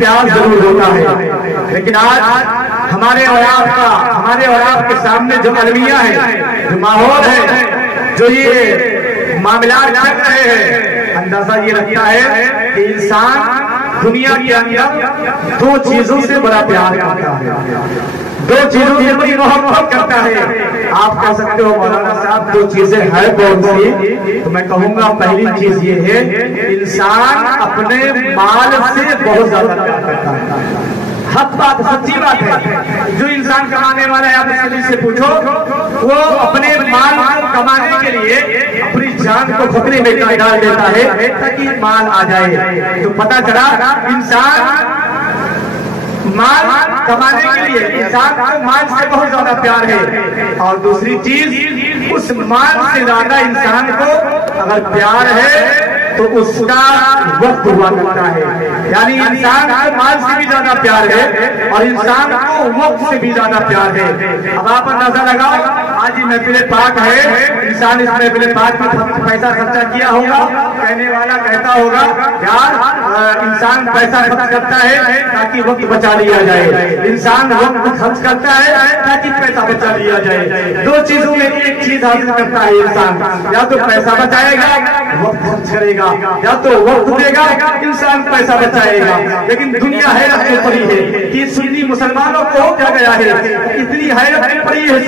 پیار ضرور ہوتا ہے، لیکن آج ہمارے اور آپ کے سامنے جو المیہ ہے، جو ماحول ہے، جو یہ معاملات چل رہے ہیں، اندازہ یہ رکھتا ہے کہ انسان دنیا کے اندر دو چیزوں سے بڑا پیار کرتا ہے، دو چیزوں سے بڑی محبت کرتا ہے۔ آپ کہہ سکتے ہو مولانا صاحب دو چیزیں ہیں کون سی؟ تو میں کہوں گا پہلی چیز یہ ہے انسان اپنے مال سے بہت زیادہ پیار کرتا ہے۔ حق بات، سچی بات ہے، جو انسان کمانے والا ہے آپ اس سے پوچھو، وہ اپنے مال کو کمانے کے لیے اپنی جان کو خطرے میں ڈال دیتا ہے تاکہ مال آ جائے۔ تو پتہ چلا انسان مال کمانے کے لیے انسان کو مال سے بہت زیادہ پیار ہے، اور دوسری چیز اس مال سے زیادہ انسان کو اگر پیار ہے تو اس کا وقت ہوا کرتا ہے، یعنی انسان کو مال سے بھی زیادہ پیار ہے اور انسان کو وقت سے بھی زیادہ پیار ہے۔ اب آپ اندازہ لگاؤ، آج یہ محفل پاک ہے، انسان اس محفل پاک میں پیسہ خرچہ کیا ہوگا، کہنے والا کہتا ہوگا یار انسان پیسہ خرچ کرتا ہے تاکہ وقت بچا لیا جائے، انسان وقت خرچ کرتا ہے تاکہ پیسہ بچا لیا جائے۔ دو چیزوں میں ایک چیز حاصل کرتا ہے انسان، یا تو پیسہ بچائے گا، وقت خرچ کرے گا، یا تو وقت دے گا، انسان پیسہ بچائے گا۔ لیکن دنیا حیرت میں پڑی ہے کہ سنی مسلمانوں کو ہو کیا گیا ہے، اتنی حیرت میں پڑی ہے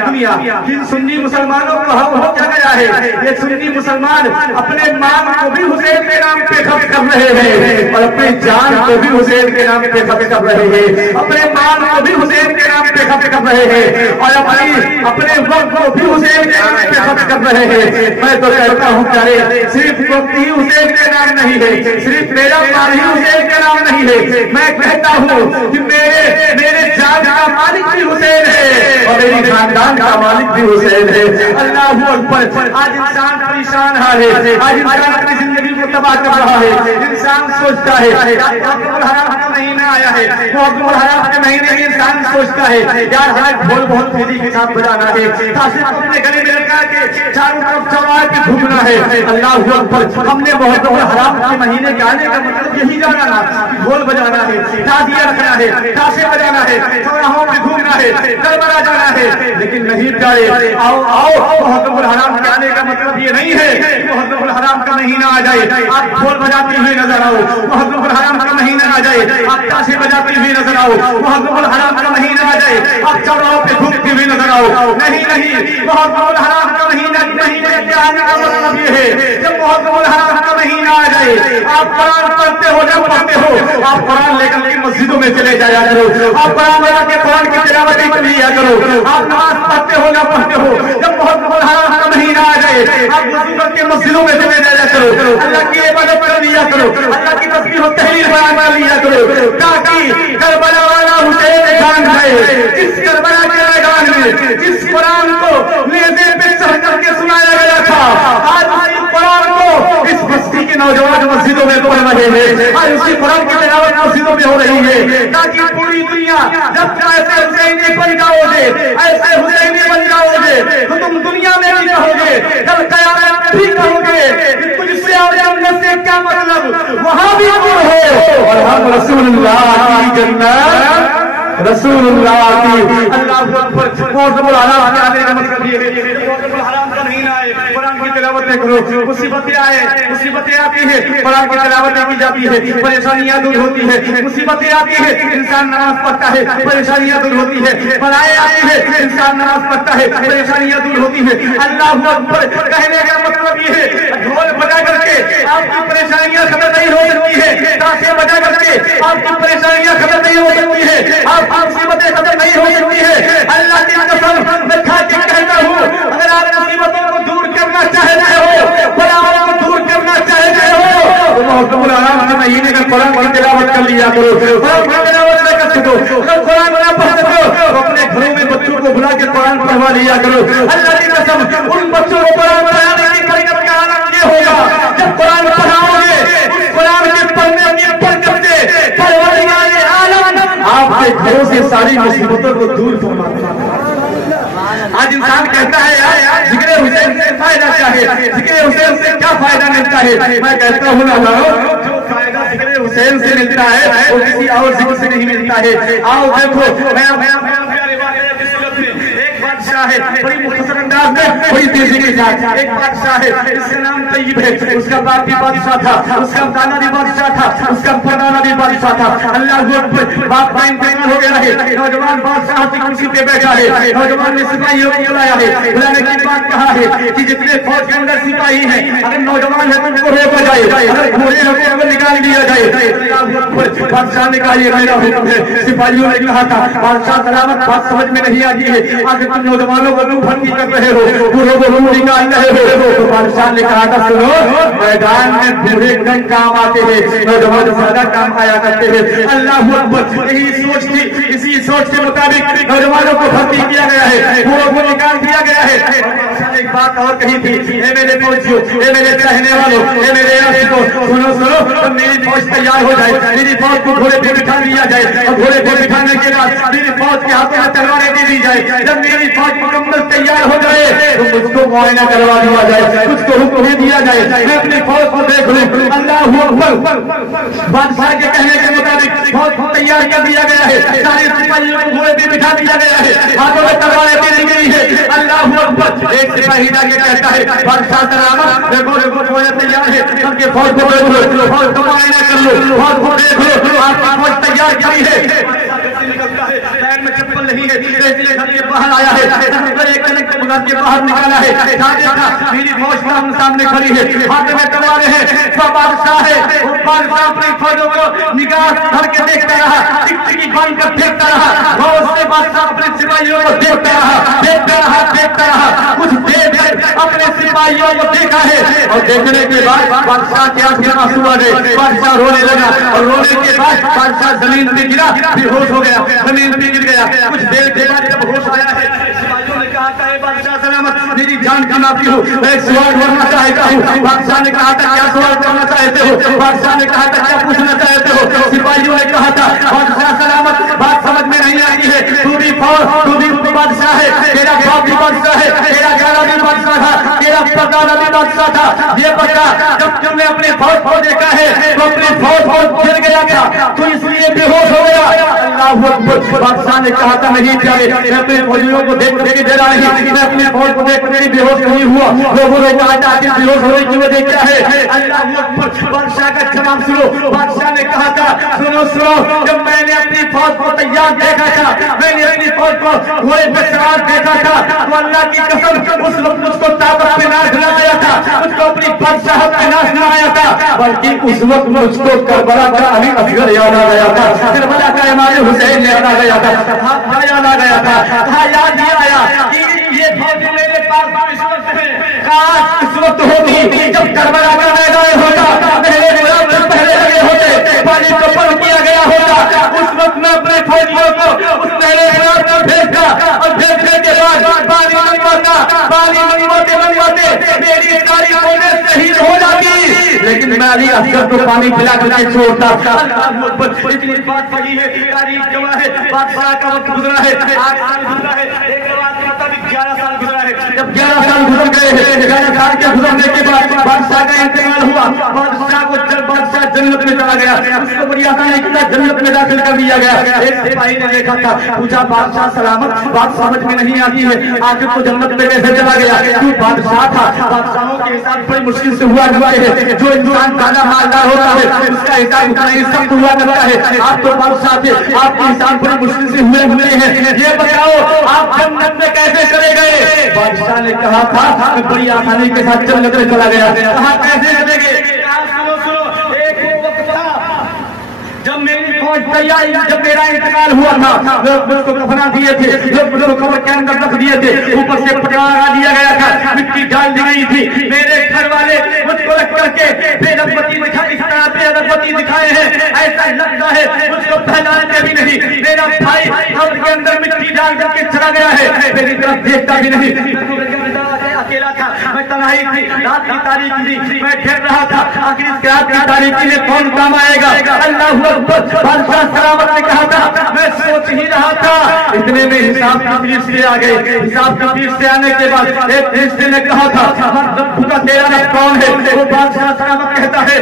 دنیا کہ سنی مسلمانوں کو ہو کیا گیا ہے، یہ سنی مسلمان اپنے مال کو بھی حسین کے نام پہ خرچ کر رہے ہیں اور اپنی جان کو بھی حسین کے نام پہ خرچ کر رہے ہیں، اپنے مال کو بھی حسین کے نام پہ خرچ کر رہے ہیں اور اپنے وقت کو بھی حسین کے نام پہ خرچ کر رہے ہیں۔ میں تو کہتا ہوں کہ صرف وقت ہی حسین کے نام نہیں ہے، صرف میرا مال ہی حسین کے نام نہیں ہے، میں کہتا ہوں کہ میرے جان کا مالک بھی حسین ہے اور میری خاندان کا مالک بھی حسین ہے۔ اللہ اکبر۔ آج انسان پریشان ہے، آج انسان اپنی زندگی کو تباہ کر رہا ہے۔ انسان سوچتا ہے حرام کا مہینہ آیا ہے، حرام کے مہینے میں انسان سوچتا ہے یار ہمیں ڈھول بہت تیزی کے ساتھ بجانا ہے، اپنے گلے میں لگا کے چاروں طرف چوراہے پہ گھومنا ہے۔ اللہ اکبر۔ ہم نے بہت حرام کے مہینے کے آنے کا مطلب یہی جانا نا، ڈھول بجانا ہے، تازیہ رکھنا ہے، تاشے بجانا ہے، چوراہوں پہ گھومنا ہے، کربلا جانا ہے، لیکن نہیں پیارے آؤ بہت الحرام کے آنے کا مطلب یہ نہیں ہے بہت الحرام کا مہینہ آ جائے آپ ڈھول بجاتے ہوئے نظر آؤ، بہت الحرام کا مہینہ آ جائے آپ تاشے بجاتے ہوئے نظر آؤ، بہت الحرام کا مہینہ آ جائے آپ چوراہوں پہ گھومتے ہوئے نظر آؤ۔ نہیں، بہت الحرام کا مہینہ کے آنے کا مطلب یہ ہے جب بہت الحرام کا مہینہ آ جائے آپ قرآن پڑھتے ہو، جب پڑھتے ہو آپ قرآن لے کر کے مسجدوں میں چلے جایا کرو، آپ قرآن لگا کے قرآن کی تلاوت کر لیا کرو، آپ نماز پڑھتے ہو، نہ پڑھتے ہو جب بہت الحرام کا مہینہ آ جائے آپ مسجدوں کے مسجدوں میں چلے جایا کرو، اللہ کی عبادت کر لیا کرو، اللہ کی تسبیح و تحلیل بیان کر لیا کرو، تاکہ کربلا والا حسین جان جائے۔ جس کربلا کے میدان میں جس قرآن کو نیزے پہ چڑھ کر کے سنایا گیا تھا، آج اسی قرآن کو اس بستی کے نوجوان مسجدوں میں پڑھ رہے ہیں، آج اسی قرآن کی تلاوت مسجدوں میں ہو رہی ہے، تاکہ پوری دنیا جب ایسے حسینی بن جاؤ گے، ایسے حسینی بن جاؤ گے تو تم دنیا میں بھی کہو گے، جب قیامت بھی کہو گے کہ تجھ سے اور جنت سے کیا مطلب، وہاں بھی دور ہو اور ہم رسول اللہ کی جنت، رسول اللہ کی۔ اللہ اکبر۔ موسم الحرام کے آنے کا مطلب یہ ہے موسم الحرام کا مہینہ آئے قرآن کی تلاوتیں کرو، مصیبتیں آئے، مصیبتیں آتی ہے قرآن کی تلاوتیں کی جاتی ہے، پریشانیاں دور ہوتی ہے، مصیبتیں آتی ہے انسان نماز پڑھتا ہے، پریشانیاں دور ہوتی ہے، بلائیں آتی ہے انسان نماز پڑھتا ہے، پریشانیاں دور ہوتی ہے۔ اللہ اکبر۔ کہنے کا مطلب یہ ہے ڈھول بجا کر کے آپ کی پریشانیاں ختم نہیں ہو سکتی ہے، تاشے بجا کر کے آپ کی پریشانیاں ختم نہیں ہو سکتی ہے، آپ مصیبتیں ختم نہیں ہو سکتی ہے۔ اللہ کی قسم میں کھا کے کہتا ہوں اگر آپ مصیبتوں کو دور کرنا چاہ رہے ہو، بلاؤں کو دور کرنا چاہ رہے ہو تو محتم الحرام کے مہینے میں قرآن کی تلاوت کر لیا کرو، قرآن کی تلاوت نہ کر سکو، قرآن نہ پڑھ سکو تو اپنے گھروں میں بچوں کو بلا کے قرآن پڑھوا لیا کرو۔ اللہ کی قسم ان بچوں کو قرآن پڑھانے کی برکت کا عالم یہ ہوگا جب قرآن پڑھاؤ گے، اس قرآن کے پڑھنے کی برکت سے پروردگار عالم آپ کے گھروں سے ساری مصیبتوں کو دور فرماتا ہے۔ آج انسان کہتا ہے یار ذکر حسین سے فائدہ کیا ہے، ذکر حسین سے کیا فائدہ ملتا ہے؟ میں کہتا ہوں جو فائدہ ذکر حسین سے ملتا ہے وہ کسی اور ذکر سے نہیں ملتا ہے. آؤ دیکھو ایک بادشاہ ہے بڑی مختصر انداز میں بڑی تیزی کے ساتھ. ایک بادشاہ ہے اس کا نام طیب ہے, اس کا باپ بھی بادشاہ تھا, اس کا دادا بھی بادشاہ تھا, اس کا پردادا بھی بادشاہ تھا. اللہ اکبر. باپ کا انتقال ہو گیا ہے, نوجوان بادشاہ کی کرسی پہ بیٹھا ہے. نوجوان نے سپاہیوں کو بلایا ہے, بلانے کی بات کہا ہے کہ جتنے فوج کے اندر سپاہی ہیں اگر نوجوان ہے تو ان کو روکا جائے, اگر گھوڑے ہو تو نکال دیا جائے. بادشاہ نے کہا یہ میرا حکم ہے. سپاہیوں نے کہا تھا بادشاہ سلامت بات سمجھ میں نہیں آتی ہے, آج تم نوجوانوں کو روح بھرتی کر رہے ہو, بوڑھوں کو روح نکال رہے ہو. تو بادشاہ نے کہا تھا سنو میدان میں بوڑھے کم کام آتے ہیں, نوجوان زیادہ کام آیا کرتے ہیں. اللہ اکبر. یہی سوچ تھی, اسی سوچ کے مطابق نوجوانوں کو بھرتی کیا گیا ہے, بوڑھوں کو نکال دیا گیا ہے. بادشاہ نے ایک بات اور کہی تھی, اے میرے فوجیوں, اے میرے چاہنے والوں, اے میرے عاشقوں, سنو سنو میری فوج تیار ہو جائے, میری فوج کو گھوڑے پہ بٹھا دیا جائے, اور گھوڑے پہ بٹھانے کے بعد میری فوج کے ہاتھوں میں تلواریں دے دی جائے. جب میری فوج مکمل تیار ہو جائے تو مجھ کو معائنہ کروا دیا جائے, کچھ کو حکم ہی دیا جائے, میں اپنی فوج کو دیکھ لوں. اللہ اکبر. بادشاہ کے کہنے کے مطابق فوج کو تیار کر دیا گیا ہے, سارے سپاہیوں کو گھوڑے پہ بٹھا دیا گیا ہے, ہاتھوں میں تلواریں دے دی گئی ہے. اللہ اکبر. ایک سپاہی جا کے کہتا ہے بادشاہ سلامت دیکھو گھوڑے تیار ہے, سب کے فوج کو دیکھ لو, فوج کو معائنہ کر لو, فوج کو دیکھ لو, آپ کی فوج تیار کری ہے. نکلتا ہے پیر میں چپل نہیں ہے, اس لیے گھر کے باہر آیا ہے, ایک کنک گھر کے باہر نکالا ہے, دیکھا میری فوج سامنے کھڑی ہے, ہاتھ میں تلواریں ہیں. وہ بادشاہ ہے, وہ بادشاہ اپنی فوجوں کو نگاہ بھر کے دیکھتا رہا, ٹکٹکی باندھ کر دیکھتا رہا, غور سے بادشاہ اپنے سپاہیوں کو دیکھتا رہا, دیکھتا رہا, دیکھتا رہا. کچھ دیر تک اپنے سپاہیوں کو دیکھا ہے, اور دیکھنے کے بعد بادشاہ کے آنکھ میں آنسو آ گئے, بادشاہ رونے لگا, اور رونے کے بعد بادشاہ زمین پہ گرا, بے ہوش ہو گیا, زمین پہ گر گیا. کچھ دیر کے بعد جب ہوش آیا ہے سپاہیوں نے کہا تھا بادشاہ سلامت میری جان کی معافی ہو, میں ایک سوال کرنا چاہتا ہوں. بادشاہ نے کہا تھا کیا سوال کرنا چاہتے ہو, بادشاہ نے کہا تھا کیا پوچھنا چاہتے ہو. سپاہیوں نے کہا تھا بادشاہ سلامت بات سمجھ میں نہیں آتی ہے, تو بھی فوج, تو بھی بادشاہ ہے, تیرا باپ بھی بادشاہ ہے, تیرا گھر بھی بادشاہ تھا, تیرا پردادا بھی بادشاہ تھا. یہ بتا جب تم نے اپنے فوج کو دیکھا ہے تو اپنی فوج گر گیا تھا, تو اس لیے بے ہوش ہو گیا. اللہ اکبر. بادشاہ نے کہا تھا نہیں جائے, میں اپنے فوجیوں کو دیکھ کے ڈرا نہیں, میں اپنے فوج کو دیکھ کے بے ہوش نہیں ہوا. لوگوں نے کہا تھا کہ بے ہوش ہونے کی وجہ کیا ہے. اللہ اکبر. بادشاہ کا جواب سنو. بادشاہ نے کہا تھا سنو سنو, جب میں نے اپنی فوج کو تیار دیکھا تھا, میں نے اپنی فوج کو گھوڑے پہ سوار دیکھا تھا, تو اللہ کی قسم اس وقت مجھ کو طاقت پہ ناز نہ آیا تھا, مجھ کو اپنی بادشاہت پہ ناز نہ آیا تھا, بلکہ اس وقت مجھ کو کربلا کا علی اصغر یاد آ گیا تھا, کربلا کا امام حسین یاد آ گیا تھا, یاد آ گیا تھا. کہا یاد یہ آیا کہ یہ فوج میرے پاس اس وقت ہے, کاش اس وقت ہوتی جب کربلا کا میدان ہوتا, میرے غلام سے پہلے لگے ہوتے, پانی کو پر کیا گیا ہوتا, اس وقت میں اپنے فوجیوں کو اس میرے غلام کو بھیجتا, اور بھیجنے کے بعد پانی منگواتا, پانی منگواتے میری ساری فوجیں شہید ہو جاتی, لیکن میں علی اصغر کو پانی پلا کر کے چھوڑتا. اللہ اکبر. اتنی بات پڑی ہے, تاریخ گواہ ہے, بادشاہ کا وقت گزرا ہے, 8 سال گزرا ہے, ایک روایت کے مطابق 11 سال گزرا ہے. جب 11 سال گزر گئے ہیں, 11 سال کے گزرنے کے بعد بادشاہ کا انتقال ہوا. بادشاہ کو بادشاہ جنت میں چلا گیا, اس کو بڑی آسانی کے ساتھ جنت میں داخل کر دیا گیا. ایک سپاہی نے دیکھا تھا, پوچھا بادشاہ سلامت بات سمجھ میں نہیں آتی ہے, آخر تو جنت میں کیسے چلا گیا. تو بادشاہ تھا, بادشاہوں کے حساب بڑی مشکل سے ہوا ہے, جو انسان زیادہ مالدار ہوتا ہے اس کا حساب اتنا ہی سخت ہوا کرتا ہے. آپ تو بادشاہ تھے, آپ کے حساب بڑی مشکل سے ہوئے ہیں, یہ بتاؤ آپ جنت میں کیسے چلے گئے. بادشاہ نے کہا تھا میں بڑی آسانی کے ساتھ جنت میں چلا گیا. کہاں کیسے چلے گئے. جب میری فوج تیار, جب میرا انتقال ہوا تھا, لوگ مجھ کو دفنا دیے تھے, لوگ مجھ کو قبر کے اندر رکھ دیے تھے, اوپر سے پٹا لگا دیا گیا تھا, مٹی ڈال دی گئی تھی. میرے گھر والے مجھ کو رکھ کر کے بے رغبتی دکھائے, اس طرح بے رغبتی دکھائے ہیں, ایسا لگتا ہے مجھ کو پہچانتے بھی نہیں. میرا بھائی قبر کے اندر مٹی ڈال کر کے چلا گیا ہے, میری طرف دیکھتا بھی نہیں. اکیلا تھا، میں تنہائی تھی، رات کی تاریکی تھی، میں ٹھہر رہا تھا، آخر اس رات کی تاریکی میں کون کام آئے گا؟ اللہ اکبر، بادشاہ سلامت نے کہا تھا، میں سوچ ہی رہا تھا، اتنے میں حساب کی فرشتے آ گئے۔ حساب کی فرشتے آنے کے بعد ایک فرشتے نے کہا تھا، خدا تیرا رب کون ہے؟ وہ بادشاہ سلامت کہتا ہے،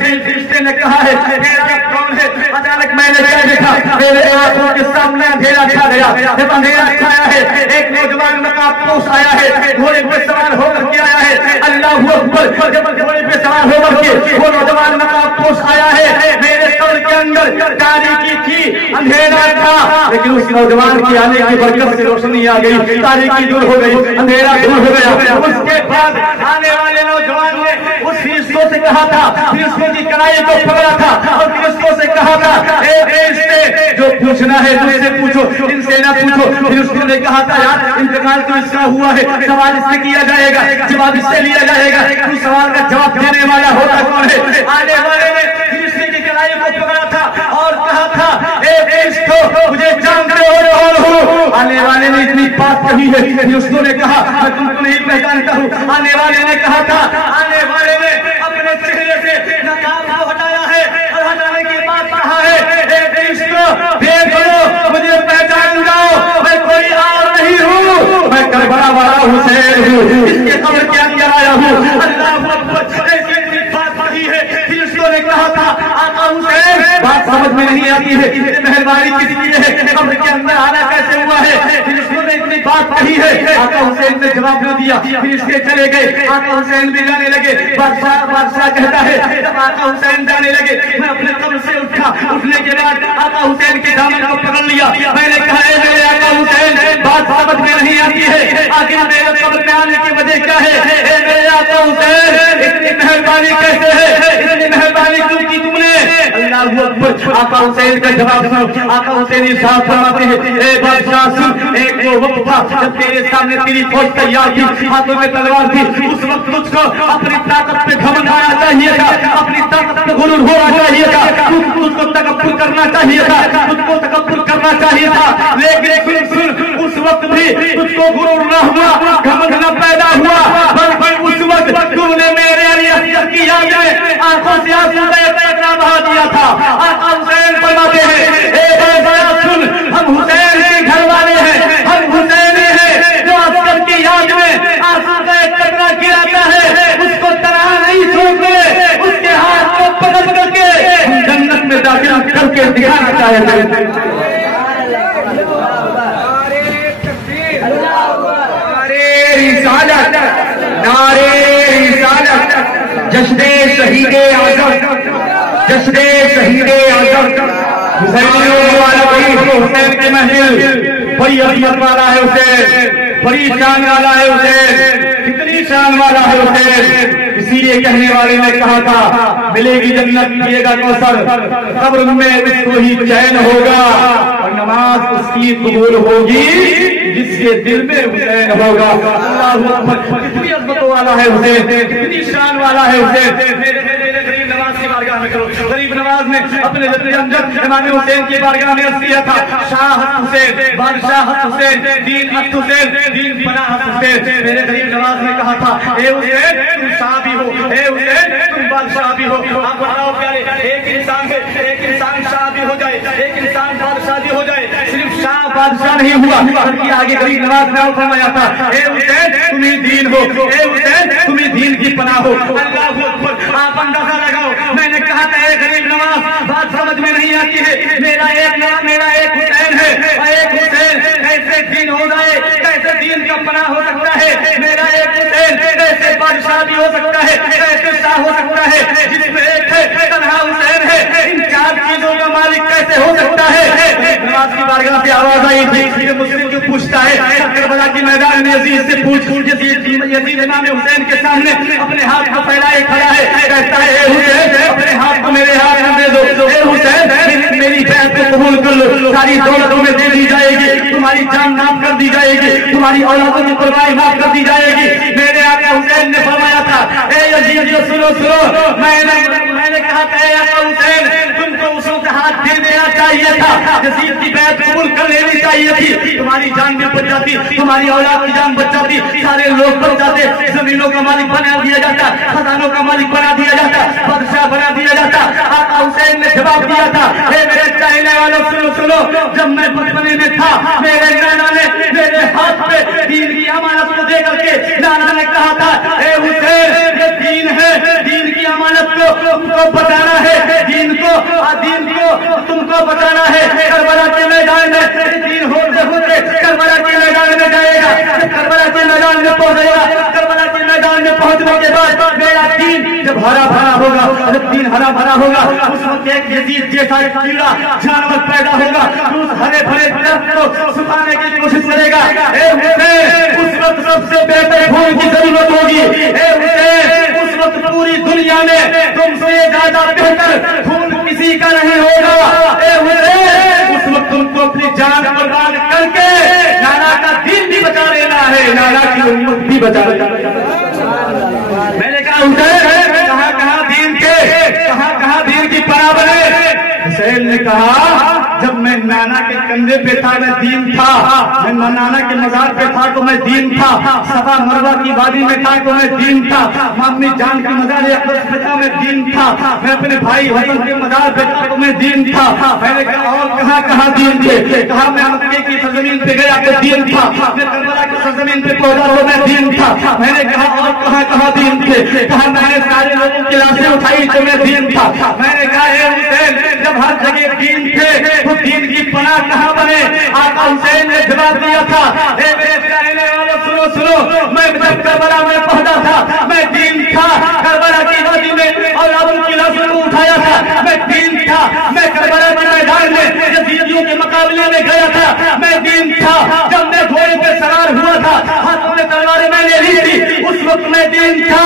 فرشتے نے کہا ہے تیرا رب کون ہے؟ اچانک میں نے کیا دیکھا، میرے آنکھوں کے سامنے اندھیرا چھا گیا۔ جب اندھیرا چھایا ہے، ایک نوجوان نقاب پوش آیا ہے، گھوڑے پہ سوار ہو کر کے آیا ہے۔ اللہ اکبر، جب گھوڑے پہ سوار ہو کر کے وہ نوجوان نقاب پوش آیا ہے، میرے قبر کے اندر تاریکی تھی، اندھیرا تھا، لیکن اس نوجوان کے آنے کی برکت سے روشنی آ گئی، تاریکی دور ہو گئی، اندھیرا دور ہو گیا۔ اس کے بعد آنے والے نوجوان نے اس فرشتوں سے کہا تھا، فرشتوں کی کڑائی کو پکڑا تھا اور فرشتوں سے کہا تھا، اے فرشتے جو پوچھنا ہے مجھ سے پوچھو، ان سے نہ پوچھو۔ فرشتوں نے کہا تھا، یار انتقال تو اس کا ہوا ہے، سوال اس سے کیا جائے گا، جواب اس سے لیا جائے گا، تو سوال کا جواب دینے والا ہوتا کون ہے؟ آنے والے نے فرشتے کی کڑائی کو پکڑا تھا اور کہا تھا، اے فرشتوں مجھے جانتے ہو کون ہوں؟ آنے والے نے اتنی بات کہی ہے، فرشتوں نے کہا میں تم کو نہیں پہچانتا ہوں۔ آنے والے نے کہا تھا، آنے والے نے اپنے چہرے سے نقاب کو ہٹایا ہے اور ہٹانے کے بعد کہا ہے، اے فرشتوں دیکھ لو مجھے پہچان جاؤ، میں کوئی اور نہیں ہوں، میں کربلا والا حسین ہوں، اس کے قبر کے اندر آیا ہوں۔ اللہ اکبر، ایسی اتنی بات کہی ہے۔ فرشتوں نے کہا تھا، آقا حسین بات سمجھ میں نہیں آتی ہے، مہربانی کس کی ہے، قبر کے اندر آنا کیسے ہوا ہے؟ فرشتوں نے اتنی بات کہی ہے، آقا حسین نے جواب نہ دیا، فرشتے چلے گئے، آقا حسین بھی جانے لگے۔ بادشاہ کہتا ہے، جب آقا حسین جانے لگے میں اپنے قبر سے اٹھا، اٹھنے کے بعد آقا حسین کے دامن کو پکڑ لیا، میں نے کہا اے میرے آقا حسین بات سمجھ میں نہیں آتی ہے، آخر میرے قبر میں آنے کی وجہ کیا ہے؟ اے میرے آقا حسین اتنی مہربانی کیسے ہے، اتنی مہربانی کیوں کی تم نے؟ اللہ اکبر، آقا حسین کا جواب سنو۔ آقا حسین ارشاد فرماتے ہیں، اے بادشاہ سن، ایک وہ وقت تھا جب تیرے سامنے تیری فوج تیار تھی، ہاتھوں میں تلوار تھی، اس وقت تجھ کو اپنی طاقت پہ گھمنڈ آنا چاہیے تھا، اپنی طاقت پہ غرور ہونا چاہیے تھا، تجھ کو تکبر کرنا چاہیے تھا، تجھ کو تکبر کرنا چاہیے تھا، لیکن سن اس وقت بھی تجھ کو غرور نہ ہوا، گھمنڈ نہ پیدا ہوا، بلکہ اس وقت تم نے میرے علی اصغر کی یاد میں آنکھوں سے آنسو بہا دیا تھا۔ آقا حسین فرماتے ہیں، اے بادشاہ سن، ہم حسین کے گھر والے ہیں، ہم حسینی ہیں، جو اصغر کی یاد میں آنسو کا ایک قطرہ گراتا ہے اس کو تنہا نہیں چھوڑتے، اس کے ہاتھ کو پکڑ کر کے ہم جنت میں داخل کر کے دکھانا چاہتے ہیں۔ نعرے رسالت، جشن شہید اعظم، جشن شہید اعظم، حسینیوں والا وہی حسین کے محل، بڑی عظمت والا ہے حسین، بڑی شان والا ہے حسین، کتنی شان والا ہے حسین۔ اسی لیے کہنے والے نے کہا تھا، ملے گی جنت پیے گا کوثر، قبر میں اس کو ہی چین ہوگا اور نماز اس کی قبول ہوگی جس کے دل میں حسین ہوگا۔ اللہ اکبر، کتنی عظمت والا ہے حسین، کتنی شان والا ہے حسین۔ میرے غریب نواز کی بارگاہ میں کرو، غریب نواز نے اپنے جد امجد امام حسین کی بارگاہ میں عرض کیا تھا، شاہ حسین، بادشاہ حسین، دین حسین، دین پناہ حسین۔ میرے غریب نواز نے کہا تھا، اے حسین تم شاہ بھی ہو، اے حسین تم بادشاہ بھی ہو۔ آپ بتاؤ پیارے، ایک انسان شاہ بھی ہو جائے، ایک انسان بادشاہ بھی ہو جائے، صرف شاہ بادشاہ نہیں ہوا بلکہ آگے غریب نواز نے فرمایا تھا، اے حسین تم ہی دین ہو، اے حسین تم ہی دین کی پناہ ہو۔ اللہ اکبر، آپ اندازہ لگاؤ، میں نے کہا تھا اے غریب نواز بات سمجھ میں نہیں آتی ہے، میرا ایک نام، میرا ایک حسین ہے، اور ایک حسین کیسے دین ہو جائے، کیسے دین کا پناہ ہو سکتا ہے، میرا ایک حسین کیسے بادشاہ بھی ہو سکتا ہے، کیسے شاہ ہو سکتا ہے، جس میں ایک ہے تنہا حسین ہے، ان چار چیزوں کا مالک کیسے ہو سکتا ہے؟ نواز کی بارگاہ سے آواز آئی تھی، یہ مسلم جو پوچھتا ہے، کربلا کے میدان میں یزید سے پوچھ، یزید امام حسین کے سامنے اپنے ہاتھ کو پھیلائے کھڑا ہے، کہتا ہے اے حسین اپنے ہاتھ کو میرے ہاتھ میں دے دو، اے حسین میری بیعت کو قبول کر لو، ساری دولت تمہیں دے دی جائے گی، تمہاری جان معاف کر دی جائے گی، تمہاری اولادوں کی قربانی معاف کر دی جائے گی۔ میرے آقا حسین نے فرمایا تھا، اے یزید سنو میں نے کہا تھا اے آقا حسین تم کو اس وقت ہاتھ دے دینا چاہیے تھا، یزید کی بیعت قبول کر لینی چاہیے تھی، تمہاری جان بھی بچ جاتی، تمہاری اولاد کی جان بچ جاتی، سارے لوگ بچ جاتے، زمینوں کا مالک بنا دیا جاتا، خزانوں کا مالک بنا دیا جاتا، بادشاہ بنا دیا جاتا۔ آقا حسین نے جواب دیا تھا، اے میرے چاہنے والوں سنو سنو، جب میں بچپنے میں تھا میرے نانا نے میرے ہاتھ پہ دین کی امانت کو دے کر کے نانا نے کہا تھا، اے حسین یہ دین ہے، دین کی امانت کو تم کو بچانا ہے، دین کو تم کو بچانا ہے۔ کربلا کے میدان میں دین ہوتے ہوتے کربلا کے میدان میں جائے گا، کربلا کے میدان میں پہنچے گا، کربلا کے میدان میں پہنچنے کے بعد میرا دین جب ہرا بھرا ہوگا، جب دین ہرا بھرا ہوگا، اس وقت ایک یزید جیسا کیڑا جانور پیدا ہوگا، اس ہرے بھرے درخت کو سکھانے کی کوشش کرے گا۔ اے حسین اس وقت سب سے بہتر خون کی ضرورت ہوگی، اے حسین اس وقت پوری دنیا میں تم سے زیادہ بہتر خون کسی کا نہیں ہوگا۔ اے حسین اس وقت تم کو اپنی جان قربان کر کے نانا کا دین بھی بچا لینا ہے، نانا کی امت بھی بچا لینا ہے۔ میں نے کہا حسین کہاں کہاں دین کے، کہاں کہاں دین کی پناہ بنے؟ حسین نے کہا جب میں نانا کے کندھے پہ تھا میں دین تھا، میں نانا کے مزار پہ تھا تو میں دین تھا، صفا مروہ کی وادی میں تھا تو میں دین تھا، امی جان کے مزار اقدس پہ تھا میں دین تھا، میں اپنے بھائی حسن کے مزار پہ تھا تو میں دین تھا۔ میں نے کہا اور کہاں کہاں دین تھے؟ کہا میں مکے کی سرزمین پہ گیا تو دین تھا، میں کربلا کی سرزمین پہ پہنچا تو میں دین تھا۔ میں نے کہا اور کہاں کہاں دین تھے؟ کہا میں نے سارے لوگوں کی لاشیں اٹھائی تو میں دین تھا۔ میں نے کہا اے حسین جب ہر جگہ دین تھے تو دین کی پناہ کہاں بنے؟ آقا حسین نے جواب دیا تھا، اے میرے کہنے والوں سنو سنو، میں جب کربلا میں پہنچا تھا میں دین تھا، کربلا کی وادی میں اور ابو کی لاشوں کو اٹھایا تھا میں دین تھا، میں کربلا کے میدان میں یزیدیوں کے مقابلے میں گیا تھا میں دین تھا، جب میں گھوڑے پہ سوار ہوا تھا ہاتھوں میں تلواریں میں نے لی تھی اس وقت میں دین تھا،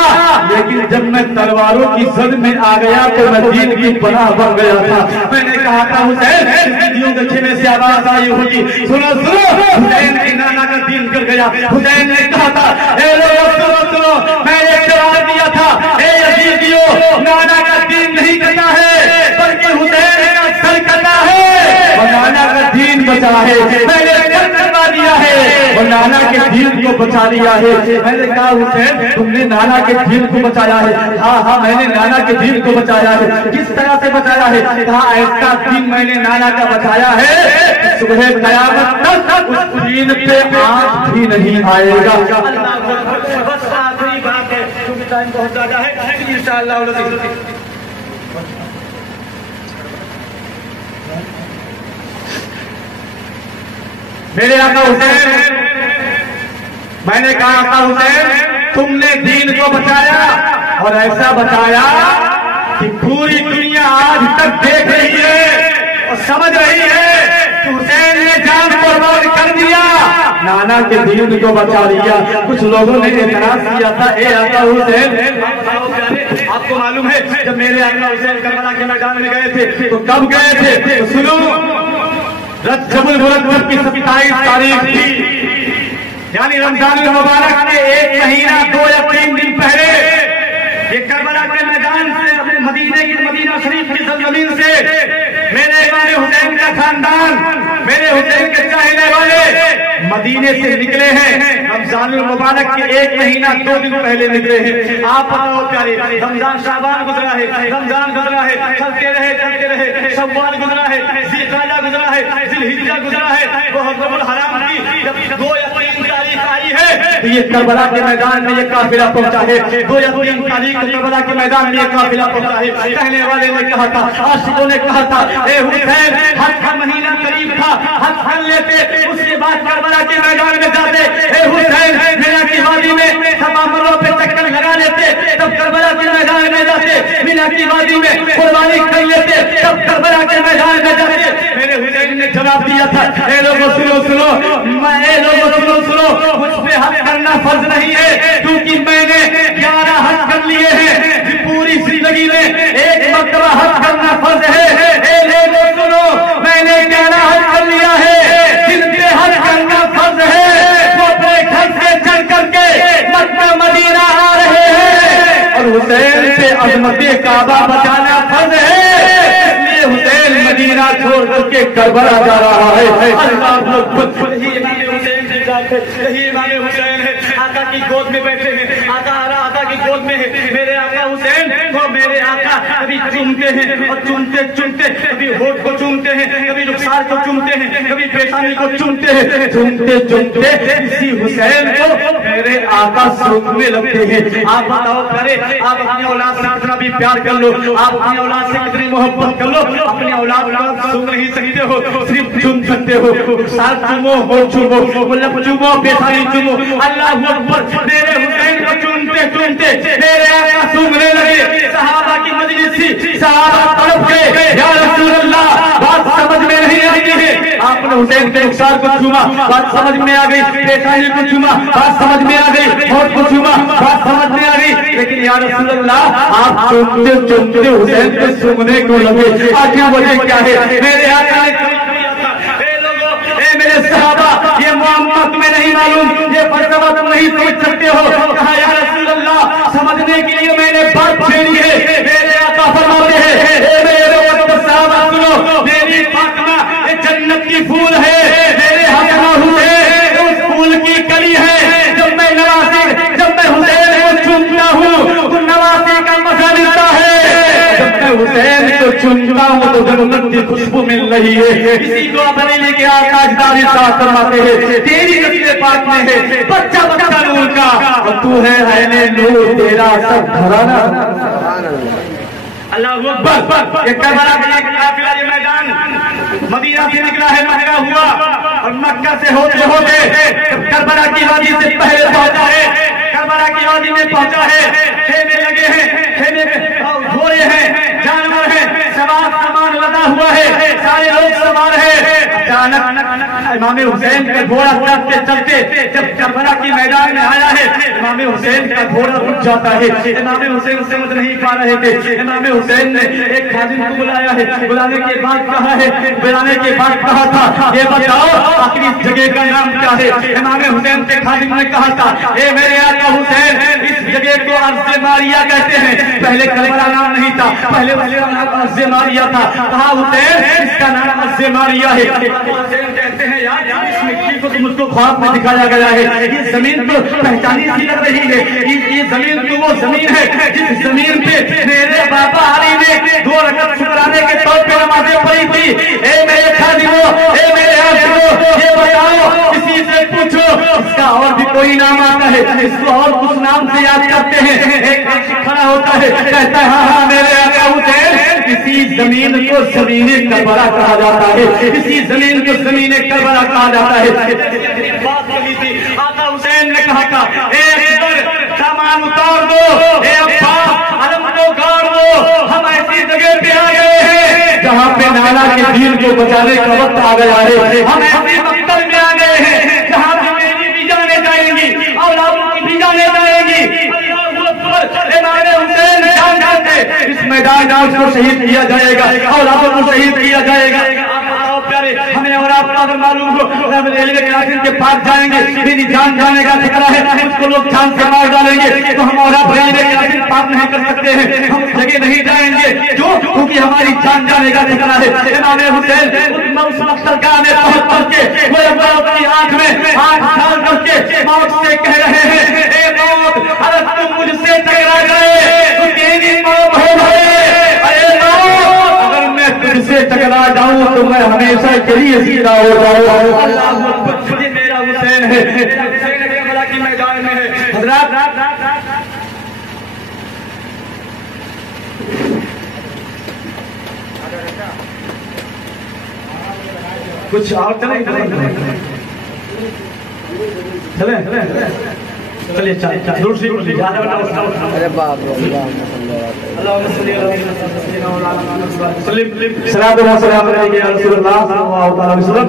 لیکن جب میں تلواروں کی زد میں آ گیا تو میں دین کی پناہ بن گیا تھا۔ میں نے کہا تھا حسین یزیدیوں کے چھینے سے آواز آئی ہوگی، سنو سنو، حسین کی نانا کا دین کر گیا۔ حسین نے کہا تھا اے لوگوں سنو سنو، میں نے جواب دیا تھا اے یزیدیوں نانا کا دین نہیں کرتا ہے بلکہ حسین کا سر کرتا ہے، اور نانا کا دین بچا ہے، میں نے سر کروا دیا ہے اور نانا کے دین کو بچا لیا ہے۔ میں نے کہا حسین تم نے نانا کے دین کو بچایا ہے؟ ہاں ہاں میں نے نانا کے دین کو بچایا ہے۔ کس طرح سے بچایا ہے؟ کہا ایسا دین میں نے نانا کا بچایا ہے صبح قیامت تک اس دین پہ آنچ بھی نہیں آئے گا۔ بس آخری بات ہے کیونکہ ٹائم بہت زیادہ ہے، انشاءاللہ میرے آقا حسین، میں نے کہا آقا حسین تم نے دین کو بچایا اور ایسا بچایا کہ پوری دنیا آج تک دیکھ رہی ہے اور سمجھ رہی ہے کہ حسین نے جان قربان کر دیا، نانا کے دین کو بچا لیا۔ کچھ لوگوں نے اعتراض کیا تھا اے آقا حسین آپ کو معلوم ہے جب میرے آقا حسین کربلا کے میدان میں گئے تھے تو کب گئے تھے؟ تو سنو، رجب المرجب کی 27 تاریخ تھی، یعنی رمضان المبارک کے ایک مہینہ 2 یا 3 دن پہلے یہ کربلا کے میدان سے اپنے مدینہ شریف کی سرزمین سے میرے امام حسین کا خاندان، میرے حسین کے چاہنے والے مدینے سے نکلے ہیں۔ رمضان المبارک کے ایک مہینہ 2 دن پہلے نکلے ہیں۔ آپ بتاؤ پیارے، رمضان شعبان گزرا ہے، رمضان گزرا ہے، چلتے رہے، شوال گزرا ہے، ذی القعدہ گزرا ہے، ذی الحجہ گزرا ہے، محرم الحرام کی جب 2 یا 3 تاریخ آئی ہے تو یہ کربلا کے میدان میں یہ قافلہ پہنچا ہے۔ 2 یا 3 تاریخ کربلا کے میدان میں یہ قافلہ پہنچا ہے۔ کہنے والے نے کہا تھا، عاشقوں نے کہا تھا اے حسین حج کا مہینہ قریب تھا، حج کر لیتے اس کے بعد کربلا کے میدان میں جاتے، اے حسین مینا کی وادی میں صفا مروہ پہ چکر لگا لیتے، تب کربلا کے میدان میں جاتے، مینا کی وادی میں قربانی کر لیتے، تب کربلا کے میدان میں جاتے۔ میرے حسین نے جواب دیا تھا اے لوگوں سنو سنو، اے لوگوں سنو سنو، مجھ پہ حج کرنا فرض نہیں ہے کیونکہ میں نے 11 حج کر لیے ہیں، پوری زندگی میں ایک مرتبہ حج کرنا فرض ہے۔ اے لوگوں سنو، میں نے 11 حج کر لیا ہے، جن پہ حج کرنا فرض ہے وہ اپنے گھر سے چل کر کے مکہ مدینہ آ رہے ہیں، اور حسین سے عظمت کعبہ بچانا فرض ہے، اس لیے حسین مدینہ چھوڑ کر کے کربلا جا رہا ہے۔ اللہ اکبر، یہی امام حسین ہے، آقا کی گود میں بیٹھے ہیں، آقا کی گود میں ہے میرے آقا حسین، وہ میرے آقا کبھی چومتے ہیں اور چومتے چومتے کبھی ہونٹ کو چومتے ہیں، کبھی رخسار کو چومتے ہیں، کبھی پیشانی کو چومتے ہیں، چومتے چومتے اسی حسین کو میرے آقا سونگنے لگتے ہیں۔ آپ بتاؤ کرے آپ اپنی اولاد سے کتنا بھی پیار کر لو، آپ اپنی اولاد سے کتنی محبت کر لو، اپنی اولاد کو سونگ نہیں سکتے ہو، صرف چوم سکتے ہو، رخسار چومو، ہونٹ چومو، لب چومو، پیشانی چومو۔ اللہ اکبر، میرے حسین کو چومتے چومتے میرے آقا سونگنے لگے۔ صحابہ کی مجلس تھی، صحابہ طرف گئے، یا رسول اللہ بات سمجھ میں نہیں آئی ہے۔ آپ نے حسین کے رخسار کو چوما، بات سمجھ میں آ گئی، پیشانی کو چوما، بات سمجھ میں آ گئی، ہونٹ کو چوما، بات سمجھ میں آ گئی، لیکن یا رسول اللہ آپ چومتے چومتے حسین کو سونگنے کو لگے، آخر وجہ کیا ہے؟ میرے آقا نے میرے صحابہ یہ معاملہ تمہیں نہیں معلوم، یہ فلسفہ تم نہیں سمجھ سکتے ہو۔ کہا یا رسول اللہ سمجھنے کے لیے میں نے بات چھیڑی ہے۔ میرے آقا فرماتے ہیں اے میرے صحابہ سنو، میری فاطمہ یہ جنت کی پھول ہے، میرے حسن حسین اس پھول کی کلی ہے۔ جب میں حسین کو چومتا ہوں تو نوازی کا مزہ ملتا ہے، جب میں حسین کو چومتا ہوں تو جنت کی خوشبو مل رہی ہے۔ اسی کو اپنے لے کے آقا اجدادی صاحب فرماتے ہیں تیری نسل پاک میں ہے بچہ بچہ نور کا، اور تو ہے عین نور تیرا سب گھرانہ۔ اللہ اکبر، یہ کربلا کا قافلہ یہ میدان مدینہ سے نکلا ہے، مکہ ہوا، اور مکہ سے ہوتے ہوتے کربلا کی وادی سے پہلے پہنچا ہے، کربلا کی وادی میں پہنچا ہے، خیمے لگے ہیں، خیمے میں گھوڑے ہیں، جانور ہیں، سوار سامان لدا ہوا ہے، سارے لوگ سوار ہیں۔ اچانک امام حسین کا گھوڑا چلتے چلتے جب کربلا کی میدان میں آیا ہے، امام حسین کا گھوڑا رک جاتا ہے۔ امام حسین سمجھ نہیں پا رہے تھے، امام حسین نے ایک خادم کو بلایا ہے، بلانے کے بعد کہا ہے، بلانے کے بعد کہا تھا یہ بتاؤ آخر اس جگہ کا نام کیا ہے؟ امام حسین کے خادم نے کہا تھا اے میرے آقا حسین اس جگہ کو ارض ماریہ کہتے ہیں، پہلے کربلا نام نہیں تھا، پہلے نام ارض ماریہ تھا۔ کہا حسین اس کا نام ارض ماریہ ہے۔ حسین کہتے ہیں یار اس مٹی کو تو مجھ کو خواب میں دکھایا گیا ہے، یہ زمین تو پہچانی سی لگ رہی ہے، یہ زمین تو وہ زمین ہے جس زمین پہ میرے بابا علی نے 2 رکعت شکرانے کے طور پہ نمازیں پڑھی تھی۔ اے میرے خادموں، اے میرے عاشقوں، یہ بتاؤ کسی سے پوچھو اس کا اور بھی کوئی نام آتا ہے، اس کو اور کچھ نام سے یاد کرتے ہیں۔ ایک عاشق کھڑا ہوتا ہے کہتا ہے ہاں ہاں میرے آقا حسین اسی زمین کو زمین کربلا کہا جاتا ہے، اسی زمین کو زمین کربلا کہا جاتا ہے۔ بات وہی تھی، آقا حسین نے کہا تھا اے اکبر سامان اتار دو، اے عباس علم کو گاڑ دو، ہم ایسی جگہ پہ آ گئے ہیں جہاں پہ نالا کے دین کو بچانے کا وقت آ گیا ہے، ہم ایسی مقتل میں آ گئے ہیں جہاں پہ میری بھی جانے جائیں گی، اولادوں کی بھی جانے جائیں گی۔ امام حسین جان جاتے اس میدان کو شہید کیا جائے گا، اولادوں کو شہید کیا جائے گا۔ ہمیں اور آپ کو معلوم ہو ریلوے کراسنگ کے پاس جائیں گے، میری جان جانے کا خطرہ ہے، اس کو لوگ جان سے مار ڈالیں گے تو ہم اور آپ ریلوے کراسنگ پاس نہیں کر سکتے ہیں، ہم اس جگہ نہیں جائیں گے کیونکہ ہماری جان جانے کا خطرہ ہے۔ امام حسین اس مقصد گاہ میں پہنچ کے وہ اپنی آنکھ میں آنکھ ڈال کر کے موت سے کہہ رہے ہیں اے موت اگر تم مجھ سے ٹکرا گئے تو تیری موت ہو گئے، اے موت اگر میں تجھ سے ٹکرا جاؤں تو میں ہمیشہ کے لیے زندہ ہو جاؤں۔ اللہ اکبر، یہ میرا حسین ہے، میرا حسین کربلا کی میدان میں ہے۔ حضرات کچھ اور چلیں چلیے ضرور شریف ارے باپ صلاۃ و سلام علیہ یا رسول اللہ صلی اللہ علیہ وسلم۔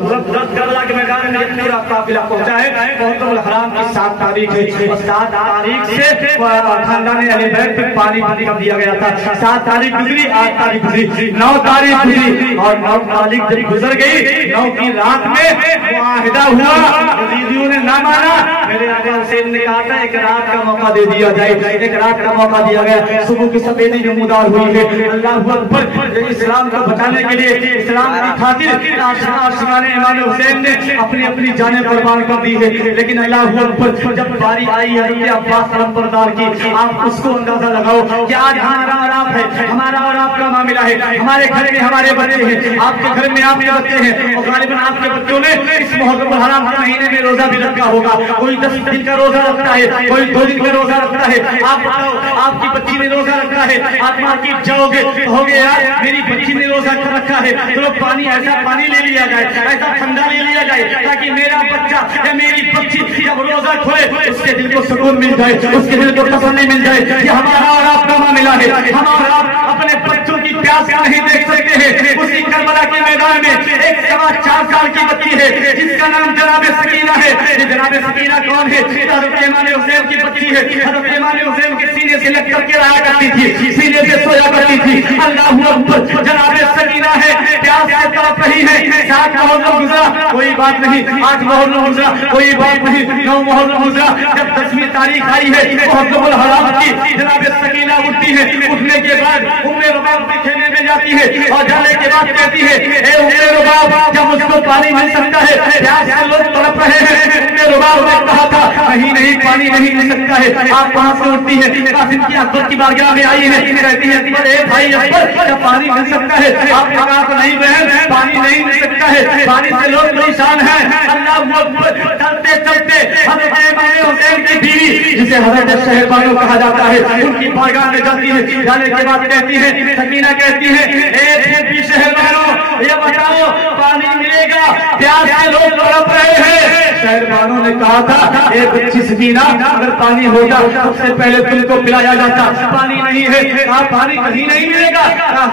کربلا کے میدان میں یہ پورا قافلہ پہنچا ہے، محرم الحرام کی 7 تاریخ ہے، اور 7 تاریخ سے خاندان اہل بیت پہ پانی کر دیا گیا تھا۔ 7 تاریخ گزری، 8 تاریخ گزری، 9 تاریخ گزری، اور 9 تاریخ جب گزر گئی 9 کی رات میں معاہدہ ہوا، یزیدیوں نے نہ مانا۔ میرے آقا حسین نے کہا تھا ایک رات کا موقع دے دیا جائے، ایک رات کا موقع دیا گیا۔ صبح کی سفیدی نمودار ہوئی ہے. اللہ اکبر. اسلام کو بچانے کے لیے, اسلام کی خاطر عاشقان امام حسین نے اپنی اپنی جانیں قربان کر دی ہے. لیکن اللہ اکبر جب باری آئی حضرت عباس علمبردار کی, آپ اس کو اندازہ لگاؤ کہ آج ہمارا اور آپ ہے, ہمارا اور آپ کا معاملہ ہے. ہمارے گھر میں ہمارے بچے ہیں, آپ کے گھر میں آپ کے بچے ہیں, اور غالباً آپ کے بچوں نے اس محرم الحرام کے مہینے میں روزہ بھی رکھا ہوگا. کوئی 10 دن کا روزہ رکھتا ہے, کوئی 2 دن کا روزہ رکھتا ہے. آپ بتاؤ, آپ کی بچی نے روزہ رکھا ہے, آپ مارکیٹ جاؤ گے, کہو گے یار میری بچی نے روزہ رکھا ہے, چلو پانی, ایسا پانی لے لیا جائے, ایسا ٹھنڈا لے لیا جائے, تاکہ میرا بچہ یا میری بچی جب روزہ کھولے اس کے دل کو سکون مل جائے, اس کے دل کو تسلی مل جائے. یہ ہمارا اور آپ کا معاملہ ہے. ہم اور آپ اپنے بچوں کی پیاس نہیں دیکھ سکتے ہیں. اسی کربلا کے میدان میں ایک 4.25 سال کی بچی ہے جس کا نام جناب سکینہ ہے. یہ جناب سکینہ کون ہے؟ حضرت امام حسین کی بچی ہے. حضرت امام حسین کے سینے سے لگ کر کے رہا کرتی تھی, سینے سے سویا کرتی تھی. اللہ اکبر. جناب سکینہ ہے, پیاس سے تڑپ رہی ہے. 7 محرم گزرا, کوئی بات نہیں. 8 محرم گزرا, کوئی بات نہیں. 9 محرم گزرا, جب 10ویں تاریخ آئی ہے محرم الحرام کی, جناب سکینہ اٹھتی ہے. اٹھنے کے بعد ام رباب کے خیمے میں جاتی ہے, اور جانے کے بعد کہتی ہے اے ام رباب, کیا مجھ کو پانی مل سکتا ہے؟ پیاس سے لوگ تڑپ رہے ہیں. ام رباب نے کہا تھا نہیں پانی نہیں مل سکتا ہے. آپ وہاں سے اٹھتی ہے, قاسم کی اکبر کی بارگاہ میں آئی ہے, کہتی ہے اکبر, اے بھائی اکبر, کیا پانی مل سکتا ہے؟ آپ نے کہا نہیں بہن, پانی نہیں مل سکتا ہے, پانی سے لوگ پریشان ہیں. اللہ اکبر. چلتے چلتے حضرت امام حسین کی بیوی جسے حضرت شہربانو کہا جاتا ہے, ان کی بارگاہ میں جاتی ہے. جانے کے بعد کہتی ہے, سکینہ کہتی ہے اے بھی شہربانو, یہ بتاؤ پانی ملے گا, پیاس سے لوگ تڑپ رہے ہیں. شہربانو نے کہا تھا اے بچی سکینہ, اگر پانی ہوتا سب سے پہلے تم کو پلایا جاتا. پانی نہیں ہے, کہا پانی کہیں نہیں ملے گا.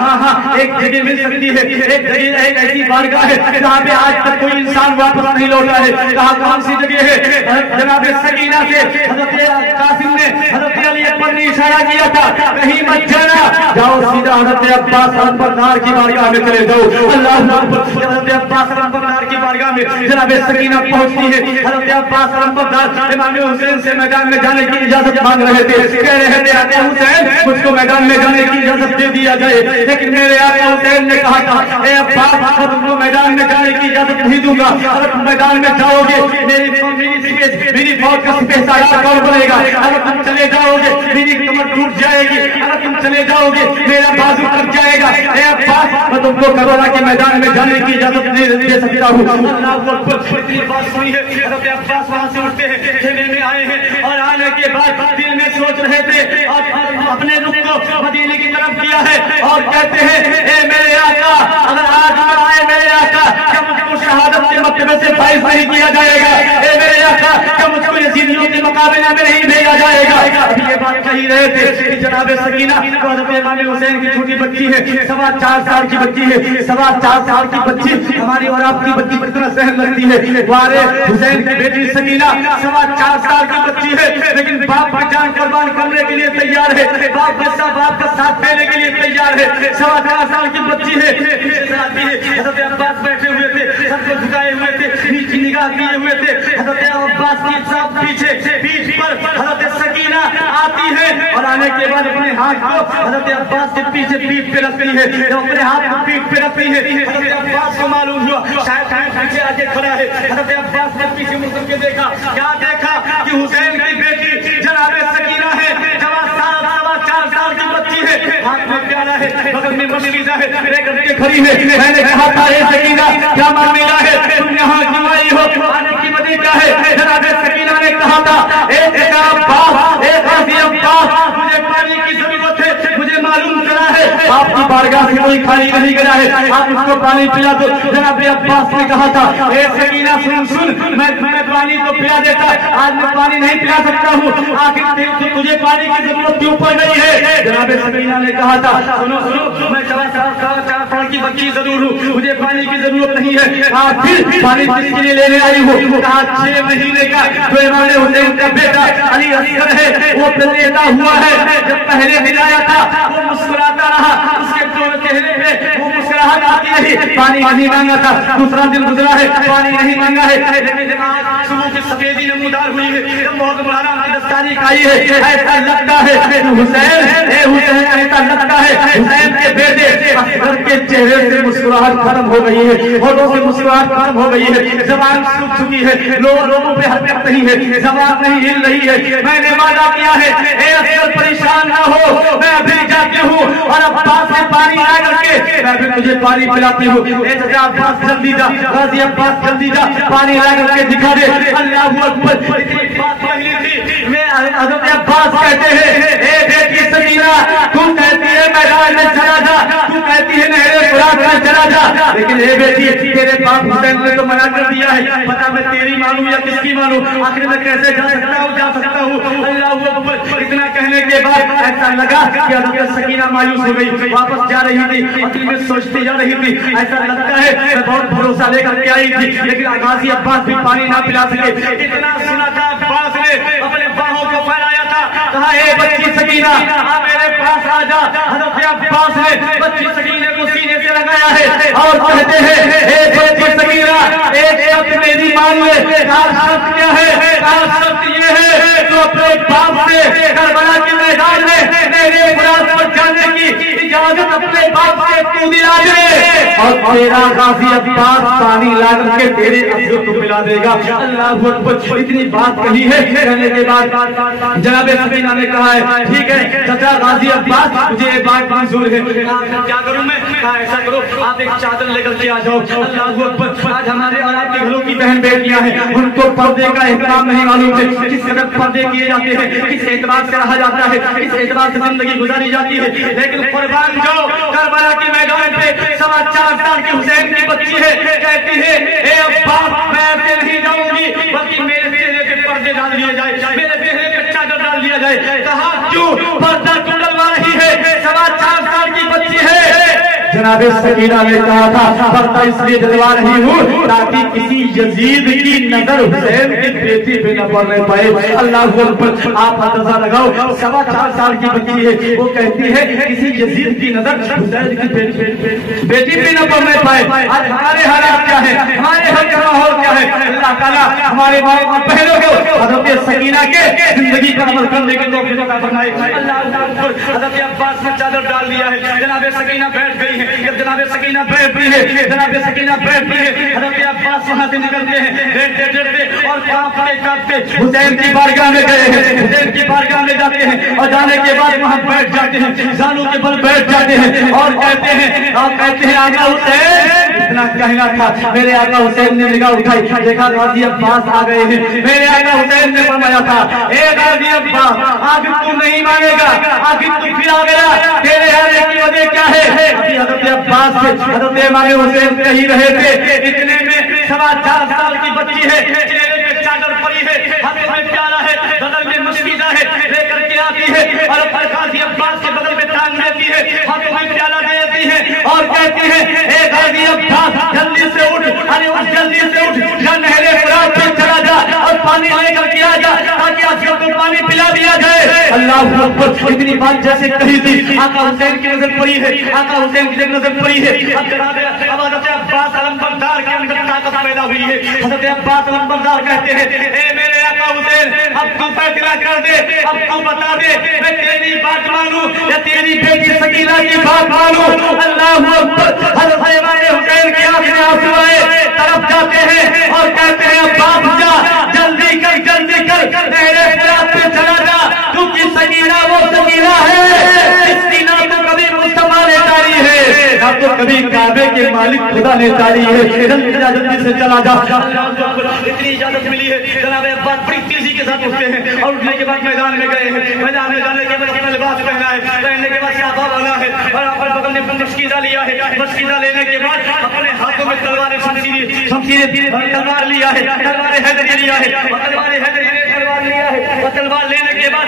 ہاں ایک جگہ مل سکتی ہے, ایک جگہ, ایک ایسی بارگاہ ہے جہاں پہ آج تک کوئی انسان واپس نہیں لوٹا ہے. کہا کون سی جگہ ہے؟ جناب سکینہ سے حضرت قاسم نے, حضرت علی اکبر نے اشارہ کیا تھا کہیں مت جانا, جاؤ سیدھا حضرت عباس علمبردار کی بارگاہ میں چلے جاؤ. اللہ اکبر. حضرت عباس علمبردار کی بارگاہ میں جناب سکینہ پہنچتی ہے. حضرت عباس علمبردار امام حسین سے میدان میں جانے کی اجازت مانگ رہے تھے. کہہ رہے تھے آقا حسین, مجھ کو میدان میں جانے کی اجازت دے دیا جائے. لیکن میرے آقا حسین نے کہا تھا اے عباس, میں تم کو میدان میں جانے کی اجازت نہیں دوں گا. اگر تم میدان میں جاؤ گے میری فوج کا سپہ سالار کون بنے گا؟ اگر تم چلے جاؤ گے میری کمر ٹوٹ جائے گی. اگر تم چلے جاؤ گے میرا بازو کٹ جائے گا. اے عباس, میں تم کو کربلا کے میدان میں جانے کی اجازت نہیں دے سکتا ہوں. اللہ اکبر. اتنی بات سنی ہے, حضرت عباس وہاں سے اٹھتے ہیں, خیمے میں آئے ہیں, اور آنے کے بعد دل میں سوچ رہے تھے اور اپنے رخ کو مدینے کی طرف کیا ہے, اور کہتے ہیں اے میرے آقا, اگر آج آئے میرے آقا, کیا مجھ کو شہادت کے مرتبے سے فائز نہیں کیا جائے گا؟ اے میرے آقا, کیا مجھ کو یزیدیوں کے مقابلے میں نہیں بھیجا جائے گا؟ ابھی یہ بات کہی رہے تھے کہ جناب سکینہ حضرت امام حسین کی چھوٹی بچی ہے, 4.25 سال کی بچی ہے. 4.25 سال کی بچی ہماری اور آپ کی بچی پر اتنا سہن لگتی ہے. وارے حسین کی بیٹی سکینہ 4.25 سال کی بچی ہے, لیکن باپ کی جان قربان کرنے کے لیے تیار ہے, باپ جیسا باپ کا ساتھ دینے کے لیے تیار ہے. 4.25 سال کی بچی ہے. حضرت عباس بیٹھے ہوئے تھے, سب کو جھکائے ہوئے تھے, نیچی نگاہ کیے ہوئے تھے. حضرت عباس کی سب پیچھے پیٹھ پر حضرت سکینہ آتی ہے, اور آنے کے بعد اپنے ہاتھ کو حضرت عباس کے پیچھے پیٹھ پہ رکھتی ہے. جب اپنے ہاتھ کو پیٹھ پہ رکھتی ہے, حضرت عباس کو معلوم ہوا شاید پیچھے آگے کھڑا ہے. حضرت عباس نے پیچھے مڑ کے دیکھا, کیا دیکھا کہ حسین کی بیٹی جناب سکینہ ہے, 4.25 سال کی بچی ہے, ہاتھ میں پیالہ ہے, بغل میں مشکیزہ ہے, لے کر کے کھڑی ہے. میں نے کہا تھا اے سکینہ, کیا معاملہ ہے, تم یہاں کیوں آئی ہو, آنے کی وجہ کیا ہے؟ جناب سکینہ نے کہا تھا اے عباس, اے غازی عباس, مجھے پانی کی ضرورت ہے, مجھے معلوم چلا ہے آپ کی بارگاہ سے کوئی خالی نہیں گیا ہے, آپ اس کو پانی پلا دو. جناب عباس نے کہا تھا اے سکینہ سن, میں پانی کو پلا دیتا, آج میں پانی نہیں پلا سکتا ہوں, آخر تجھے پانی کی ضرورت کیوں پڑ رہی ہے؟ جناب سکینہ نے کہا تھا سنو, میں 4.25 سال کی بچی ضرور ہوں, مجھے پانی کی ضرورت نہیں ہے, پھر پانی کس کے لیے لینے آئی ہوں؟ کہا 6 مہینے کا جو امام حسین کا بیٹا علی اصغر ہے وہ پیدا ہوا ہے. جب پہلے دن آیا تھا وہ مسکراتا رہا, اس کے چہرے پہ وہ مسکراہٹ آتی نہیں، پانی نہیں مانگا تھا، دوسرا دن گزرا ہے پانی نہیں مانگا ہے، لیکن جناب صبح کی سفیدی نمودار ہوئی ہے، جب بہت مولانا کی دستاری آئی ہے، ایسا لگتا ہے حسین ایسا لگتا ہے حسین کے بیٹے اصغر کے چہرے سے مسکراہٹ ختم ہو گئی ہے، ہونٹوں سے مسکراہٹ ختم ہو گئی ہے، زبان سوکھ چکی ہے، لوگوں پہ حرکت نہیں ہے، زبان نہیں ہل رہی ہے، میں نے وعدہ کیا ہے اے اصغر پریشان نہ ہو، میں ابھی جاتی ہوں اور عباس سے پانی لا کر کے میں بھی تجھے پانی پلاتی ہوں، اے جزا عباس جلدی جا، غازی عباس جلدی جا، پانی لا کر کے دکھا دے، اللہ اکبر، اتنی بات کہی تھی، میں حضرت عباس کہتے ہیں اے بیٹی سکینہ تو کہتی ہے میدان میں چلا جا، تو کہتی ہے نہر فرات میں چلا جا، لیکن اے بیٹی تیرے باپ حسین نے تو منع کر دیا ہے، پتہ میں تیری مانوں یا کس کی مانوں، آخر میں کیسے جا سکتا ہوں، اللہ اکبر، اتنا کہنے کے بعد ایسا لگا کہ حضرت سکینہ مایوس ہو گئی، واپس جا رہی تھی، اپنی میں سوچتی جا رہی تھی، ایسا لگتا ہے میں بہت بھروسہ لے کر کے آئی تھی، لیکن غازی عباس بھی پانی نہ پلا سکے، اتنا سنا تھا عباس نے اپنے باہوں کو پھیلایا تھا، کہا اے بچی سکینہ میرے پاس آ جا، حضرت عباس نے بچی سکینہ کو سینے سے لگایا ہے اور کہتے ہیں اے بچی سکینہ ایک شرط میری مان لے، شرط کیا ہے؟ شرط یہ ہے تو اپنے باپ سے کربلا کے میدان میں میرے فرات پر جانے کی اجازت اپنے باپ سے تو دلا دے اور تیرا غازی عباس پانی لا کر کے تیرے اصغر کو پلا دے گا، اللہ اکبر، اتنی بات کہی ہے، کہنے کے بعد جناب سکینہ نے کہا ہے ٹھیک ہے چچا غازی عباس مجھے یہ بات منظور ہے، کیا کروں میں؟ کہا ایسا کرو آپ ایک چادر لے کر کے آ جاؤ، اللہ اکبر، آج ہمارے اور آپ کے گھروں کی بہن بیٹیاں ہیں، ان کو پردے کا احترام نہیں معلوم ہے، کس قدر پردے کیے جاتے ہیں، کس اعتبار سے رہا جاتا ہے، کس اعتبار سے زندگی گزاری جاتی ہے، لیکن قربان جاؤ کربلا کے میدان پہ 4.25 سال کی حسین کی بچی ہے، کہتی ہے اے عباس میں ایسے نہیں جاؤں گی بلکہ میرے چہرے پہ پردے ڈال دیے جائے، میرے چہرے پہ چادر ڈال دیا جائے، کہا کیوں پردہ کیوں ڈلوا رہی ہے؟ 4.25 سال کی بچی ہے، جناب سکینہ نے کہا تھا پردہ اس لیے ڈلوا رہی ہوں تاکہ کسی یزید کی نظر حسین کی بیٹی پہ نہ پڑنے پائے، اللہ اکبر، آپ اندازہ لگاؤ 4.25 سال کی بچی ہے، وہ کہتی ہے کسی یزید کی نظر حسین کی بیٹی پہ نہ پڑنے پائے، آج ہمارے حالات کیا ہے، ہمارے گھر کا ماحول کیا ہے، اللہ تعالیٰ ہمارے بہنوں کو حضرت سکینہ کے زندگی پر عمل کرنے کے توفیق عطا فرمائے، اللہ اکبر، حضرت عباس نے چادر ڈال دیا ہے، جناب سکینہ بیٹھ گئی ہے، جب جناب سکینہ بیٹھ گئی ہے، جناب سکینہ بیٹھ گئی ہے، حضرت عباس وہاں سے نکلتے ہیں ڈرتے ڈرتے اور کانپتے کانپتے حسین کی بارگاہ میں گئے ہیں، حسین کی بارگاہ میں جاتے ہیں اور جانے کے بعد وہاں بیٹھ جاتے ہیں، زانوں کے بل بیٹھ جاتے ہیں اور کہتے ہیں آقا حسین، اتنا کہنا تھا میرے آقا حسین نے نگاہ اٹھائی، دیکھا غازی عباس آ گئے ہیں، میرے آقا حسین نے فرمایا تھا اے غازی عباس آخر تو نہیں مانے گا، آخر تو پھر آ گیا، تیرے آنے کی وجہ کیا ہے؟ ابھی حضرت عباس سے حضرت امام حسین کہی رہے تھے، اتنے میں 4.25 سال کی بچی ہے، چہرے پہ چادر پڑی ہے، ہاتھ میں پیالہ ہے، بغل میں مشکیزہ ہے، لے کر کے آتی ہے اور غازی عباس کے بغل میں ٹانگ دیتی ہے، ہاتھ میں پیالہ دیتی ہے اور کہتی ہے اے غازی عباس جلدی سے اٹھ، جلدی سے اٹھ، یا نہر فرات پہ چلا جا اور پانی لے کر کے آ جا تاکہ اصغر کو پانی پلا دیا جائے، اللہ اکبر، اتنی بات جیسے کہی تھی آقا حسین کی نظر پڑی ہے، آقا حسین کی نظر پڑی ہے، اب جناب حضرت عباس علمبردار کے اندر طاقت پیدا ہوئی ہے، حضرت عباس علمبردار کہتے ہیں اے میرے آقا حسین اب تو فیصلہ کر دے، اب تو بتا دے میں تیری بات مانوں یا تیری بیٹی سکینہ کی بات مانوں، اللہ اکبر، حضرت امام حسین کی آنکھ میں آنسو آئے، طرف جاتے ہیں اور کہتے ہیں عباس جا جلدی کر نہر فرات پہ چلا جا، کیونکہ سکینہ وہ سکینہ ہے جس کی نہ تو کبھی مصطفیٰ نے تاری ہے نہ تو کبھی کعبے کے مالک خدا نے تاری ہے، جلدی سے چلا جا، اتنی اجازت ملی ہے، جناب عباس بڑی تیزی کے ساتھ اٹھتے ہیں اور اٹھنے کے بعد میدان میں گئے ہیں، میدان میں جانے کے بعد لباس پہنا ہے، پہننے کے بعد صحابہ والا ہے اور اپنے بغل میں مشکیزہ لیا ہے، مشکیزہ لینے کے بعد اپنے ہاتھوں میں تلوار تلوار لیا ہے، تلوار حیدری لیا ہے، تلوار حیدری تلوار لیا ہے، تلوار لینے کے بعد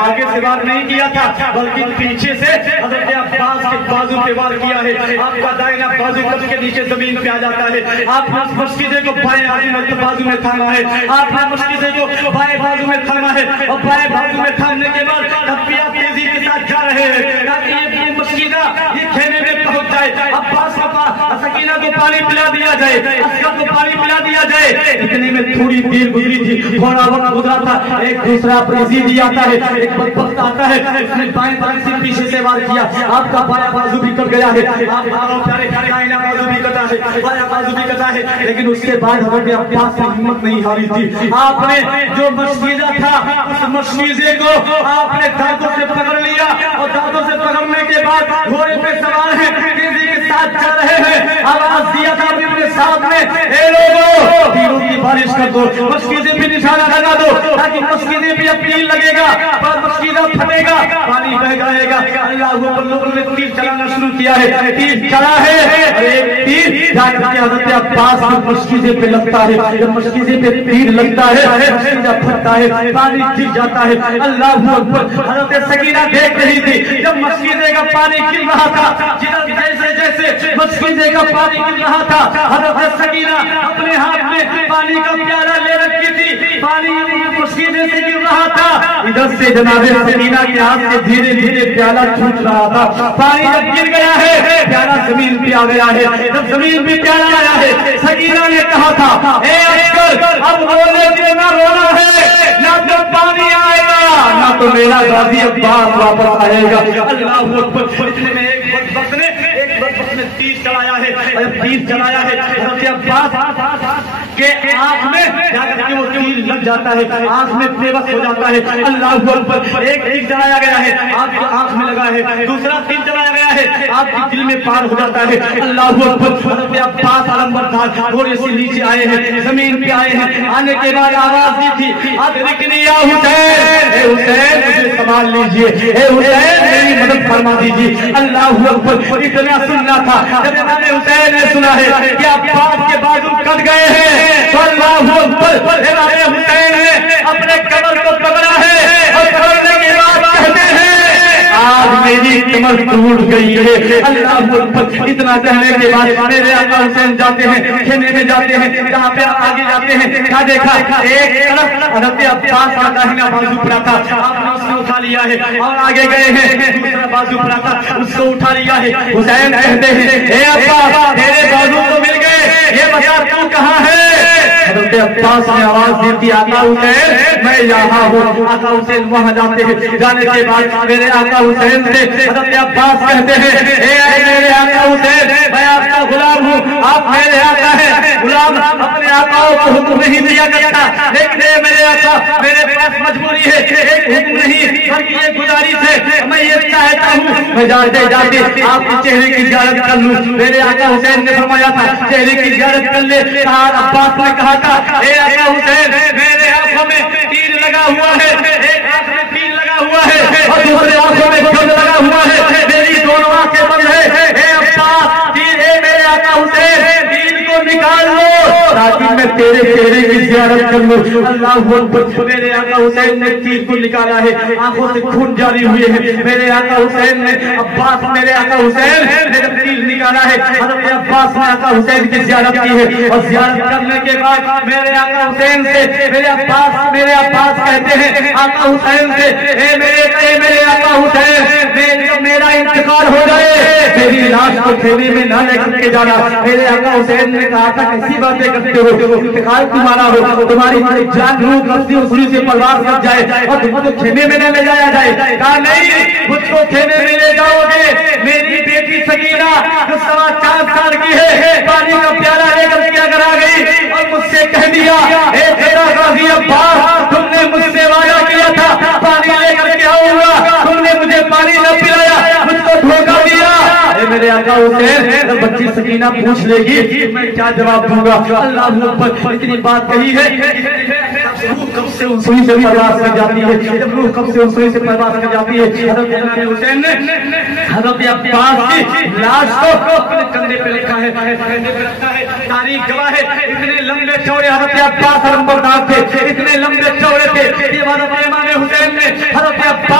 آگے سے وار نہیں کیا تھا بلکہ پیچھے سے حضرت عباس کے بازو پہ وار کیا ہے. آپ کا دائنا بازو کب کے نیچے زمین پہ آ جاتا ہے. آپ نے مشکیزے کو بائیں بازو میں تھاما ہے. آپ نے مشکیزے کو بائیں بازو میں تھاما ہے اور بائیں بازو میں تھامنے کے بعد اب بھی آپ تیزی کے ساتھ جا رہے ہیں تاکہ یہ مشکیزہ یہ خیمے میں پہنچ جائے. عباس کو سکینہ کو پانی پلا دیا جائے, اصغر کو پانی پلا دیا جائے. اتنے میں تھوڑی دیر گزری تھی, تھوڑا وقت گزرا تھا. ایک دوسرا یزید آتا ہے, ایک بدبخت آتا ہے, اس نے بائیں بازو سے پیچھے سے وار کیا. آپ کا بایاں بازو بھی کٹ گیا ہے, آپ پیارے دائنا بازو بھی کٹا ہے, بایاں بازو بھی کٹا ہے. لیکن اس کے بعد حضرت عباس کی ہمت نہیں ہاری تھی. آپ نے جو مشکیزہ تھا اس مشکیزے کو آپ نے دانتوں سے پکڑ لیا اور دانتوں سے پکڑنے کے بعد گھوڑے پہ سوار ہیں, تیزی کے ساتھ چل رہے ہیں. آواز دیا تھا اپنے ساتھ میں, اے لوگوں تیروں کی بارش کر دو, مشکیزے پہ نشانہ لگا دو تاکہ مشکیزے پہ اب تیر لگے گا, مشکیزہ پھٹے گا, پانی بہ جائے گا. اللہ اکبر, لوگوں نے تیر چلانا شروع کیا ہے. تیر چلا ہے اور ایک تیر جا کر کے حضرت عباس کی مشکیزے پہ لگتا ہے. جب مشکیزے پہ تیر لگتا ہے مشکیزہ پھٹتا ہے, پانی گر جاتا ہے. اللہ اکبر, حضرت سکینہ دیکھ رہی تھی جب مشکیزے کا پانی گر رہا تھا, جیسے جیسے مشکیزے کا پانی گر رہا تھا, حضرت سکینہ اپنے ہاتھ میں پانی کا پیالہ لے رکھی تھی. پانی مشکیزے سے گر رہا تھا, ادھر سے جناب سکینہ کے ہاتھ سے دھیرے دھیرے پیالہ چھوٹ رہا تھا. پانی جب گر گیا ہے پیالہ زمین پہ آ گیا ہے. جب زمین پہ پیالہ آیا ہے سکینہ نے کہا تھا, اے عسکر اب رونے کے نہ رونا ہے, نہ تو پانی آئے گا نہ تو میرا غازی عباس واپس آئے گا. اللہ اکبر. اتنے میں ایک بدبخت نے تیر چلایا ہے, تیر چلایا ہے. حضرت عباس کے آنکھ میں جا کر کے وہ تیر لگ جاتا ہے, آنکھ میں بے بس ہو جاتا ہے. اللہ اکبر. ایک تیر چلایا گیا ہے, آپ کی آنکھ میں لگا ہے. دوسرا تیر چلایا گیا ہے, آپ کی دل میں پار ہو جاتا ہے. اللہ اکبر. حضرت عباس علمبردار گھوڑے سے نیچے آئے ہیں, زمین پہ آئے ہیں. آنے کے بعد آواز دی تھی, ادرکنی یا حسین, اے حسین مجھے سنبھال لیجئے, اے حسین میری مدد فرما دیجئے. اللہ اکبر. اتنا سننا تھا جب امام حسین نے سنا ہے کہ عباس کے بازو کٹ گئے ہیں تو اللہ اکبر, امام حسین نے اپنے کمر کو پکڑا ہے اور پکڑنے کے بعد کہتے ہیں آج میری کمر ٹوٹ گئی ہے. اللہ اکبر. اتنا کہنے کے بعد میرے آقا حسین جاتے ہیں, کھینے میں جاتے ہیں, جہاں پہ آگے جاتے ہیں کیا دیکھا, ایک طرف حضرت عباس کا داہنا بازو پڑا تھا, آپ نے اس کو اٹھا لیا ہے اور آگے گئے ہیں. دوسرا بازو پڑا تھا, اس کو اٹھا لیا ہے. حسین کہتے ہیں, اے عباس تیرے بازو تو مل گئے, یہ بتا تو کہاں ہے. حضرت عباس نے آواز دی تھی, آقا حسین میں یہاں ہوں. آقا حسین وہاں جاتے ہیں. جانے کے بعد میرے آقا حسین سے حضرت عباس کہتے ہیں, اے میرے آقا حسین میں آپ کا غلام ہوں, آپ میرے آقا ہیں. غلام اپنے آقاؤں کو حکم نہیں دیا کرتا, لیکن اے میرے آقا میرے پاس مجبوری ہے, ایک حکم نہیں بلکہ ایک گزارش ہے. میں یہ چاہتا ہوں میں جاتے جاتے آپ کے چہرے کی زیارت کر لوں. میرے آقا حسین نے فرمایا تھا چہرے کی زیارت کر لے. عباس نے کہا تھا, اے آقا حسین میرے آنکھوں میں تیر لگا ہوا ہے, ایک آنکھ میں تیر لگا ہوا ہے اور دوسرے آنکھوں میں جنگ لگا ہوا ہے, میری دونوں آنکھیں بند ہے. اے عباس تیر, اے میرے آقا حسین تیر کو نکال لو تاکہ میں تیرے چہرے کی زیارت کر لوں. اللہ اکبر. میرے آقا حسین نے تیر کو نکالا ہے, آنکھوں سے خون جاری ہوئے ہیں. میرے آقا حسین نے عباس, میرے آقا حسین نے جب تیر نکالا ہے حضرت عباس نے آقا حسین کی زیارت کی ہے اور زیارت کرنے کے بعد میرے آقا حسین سے میرے عباس کہتے ہیں آقا حسین سے, اے میرے آقا حسین جب میرا انتقال ہو جائے میری لاش کو خیمے میں نہ لے کر کے جانا. میرے آقا حسین نے کہا تھا کیسی باتیں کرتے ہو, انتقال تمہارا ہو, تمہاری جان روح نفسی اسری سے پروار کر جائے اور تم کو خیمے میں نہ لے جایا جائے. کہا نہیں, مجھ کو خیمے میں لے جاؤ گے. میری بیٹی سکینہ جو 4.25 سال کی ہے پانی کا پیالہ لے کر کے اگر آ گئی اور مجھ سے کہہ دیا, اے تیرا غازی عباس تم نے مجھ سے وعدہ کیا تھا پانی لے کر کے آؤں گا, تم نے مجھے پانی نہ پلایا, مجھ کو دھوکہ دیا. اے میرے آقا حسین بچی سکینہ پوچھ لے گی میں کیا جواب دوں گا. اللہ اکبر. اتنی بات کہی ہے کب سے سوئی سے پرواز کر جاتی ہے, جب روح کب سے سوئی سے پرواز کر جاتی ہے. حضرت حسین نے حضرت عباس کی لاش کو اپنے کندھے پہ لکھا ہے, کندھے پہ رکھا ہے. تاریخ گواہ ہے اتنے لمبے چوڑے حضرت عباس علمبردار تھے, اتنے لمبے چوڑے تھے. یہ حضرت امام حسین نے حضرت عباس